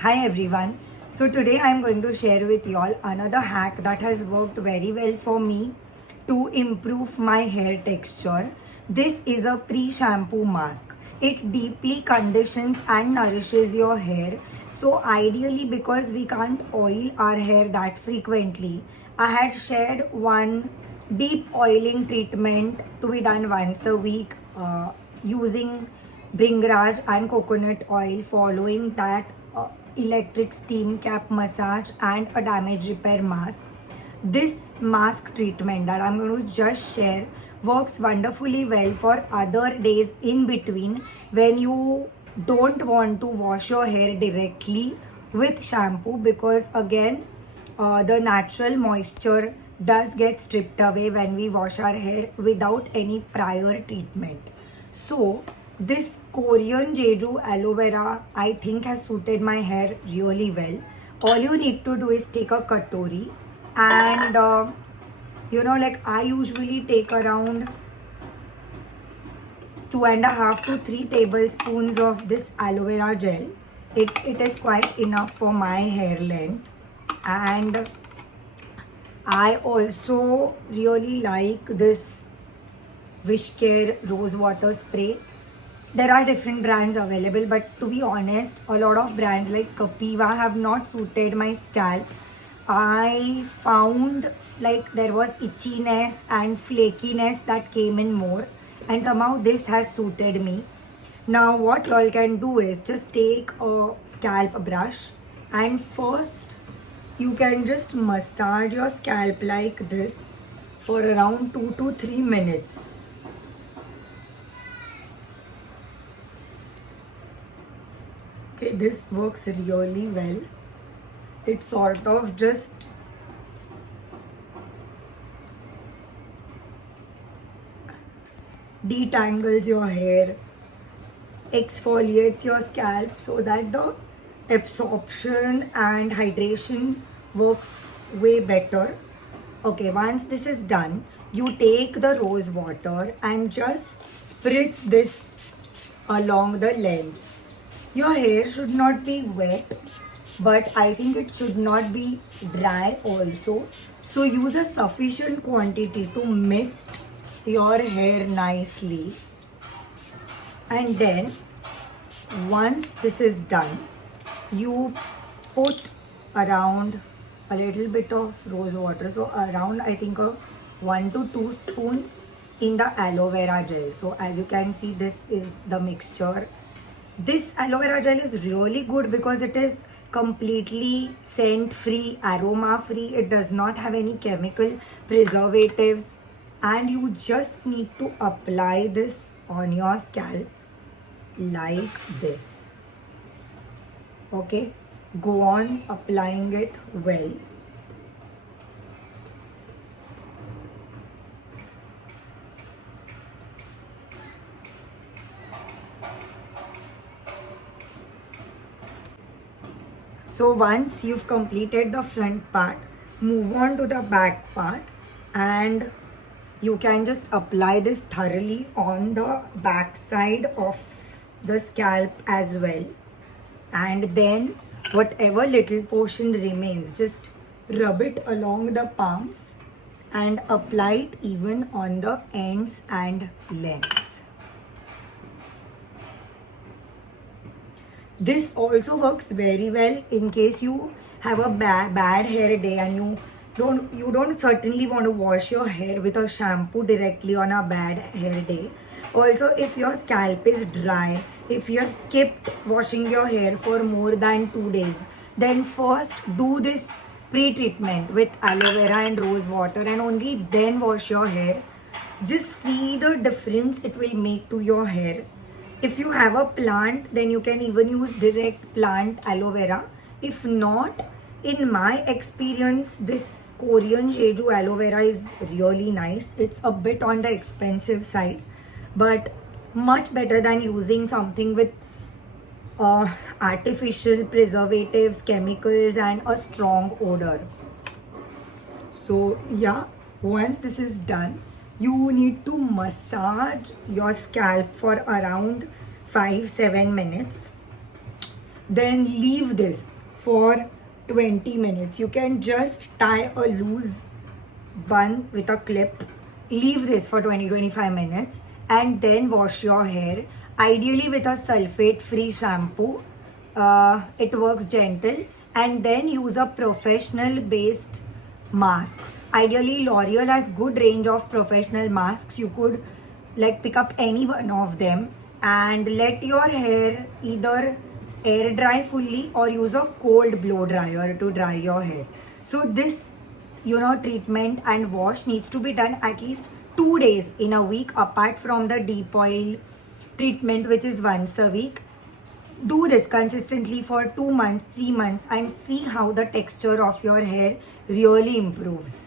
Hi everyone. So today I'm going to share with you all another hack that has worked very well for me to improve my hair texture. This is a pre-shampoo mask. It deeply conditions and nourishes your hair. So ideally, because we can't oil our hair that frequently, I had shared one deep oiling treatment to be done once a week using Bringraj and coconut oil. Following that, electric steam cap massage and a damage repair mask. This mask treatment that I'm going to just share works wonderfully well for other days in between when you don't want to wash your hair directly with shampoo, because again the natural moisture does get stripped away when we wash our hair without any prior treatment. So this Korean Jeju aloe vera I think has suited my hair really well. All you need to do is take a katori and like I usually take around 2.5 to 3 tablespoons of this aloe vera gel. It is quite enough for my hair length, and I also really like this Wishcare rose water spray. There are different brands available, but to be honest, a lot of brands like Kapiva have not suited my scalp. I found like there was itchiness and flakiness that came in more, and somehow this has suited me. Now, what y'all can do is just take a scalp brush, and first you can just massage your scalp like this for around 2 to 3 minutes. Okay, this works really well. It sort of just detangles your hair, exfoliates your scalp so that the absorption and hydration works way better. Okay, once this is done, you take the rose water and just spritz this along the lens. Your hair should not be wet, but I think it should not be dry also. So use a sufficient quantity to mist your hair nicely. And then once this is done, you put around a little bit of rose water, so around I think a 1 to 2 spoons in the aloe vera gel. So as you can see, this is the mixture. This aloe vera gel is really good because it is completely scent free, aroma free. It does not have any chemical preservatives, and you just need to apply this on your scalp like this. Okay, go on applying it well. So once you've completed the front part, move on to the back part, and you can just apply this thoroughly on the back side of the scalp as well. And then whatever little portion remains, just rub it along the palms and apply it even on the ends and lengths. This also works very well in case you have a bad hair day and you don't certainly want to wash your hair with a shampoo directly on a bad hair day. Also, if your scalp is dry, if you have skipped washing your hair for more than 2 days, then first do this pre-treatment with aloe vera and rose water and only then wash your hair. Just see the difference it will make to your hair. If you have a plant, then you can even use direct plant aloe vera. If not, in my experience, this Korean Jeju aloe vera is really nice. It's a bit on the expensive side, but much better than using something with artificial preservatives, chemicals, and a strong odor. So yeah, once this is done, you need to massage your scalp for around 5-7 minutes. then leave this for 20 minutes. You can just tie a loose bun with a clip, leave this for 20-25 minutes, and then wash your hair, ideally with a sulfate free shampoo. It works gentle, and then use a professional based mask. Ideally L'Oreal has good range of professional masks. You could like pick up any one of them and let your hair either air dry fully or use a cold blow dryer to dry your hair. So this treatment and wash needs to be done at least 2 days in a week, apart from the deep oil treatment, which is once a week. Do this consistently for 2 months, 3 months, and see how the texture of your hair really improves.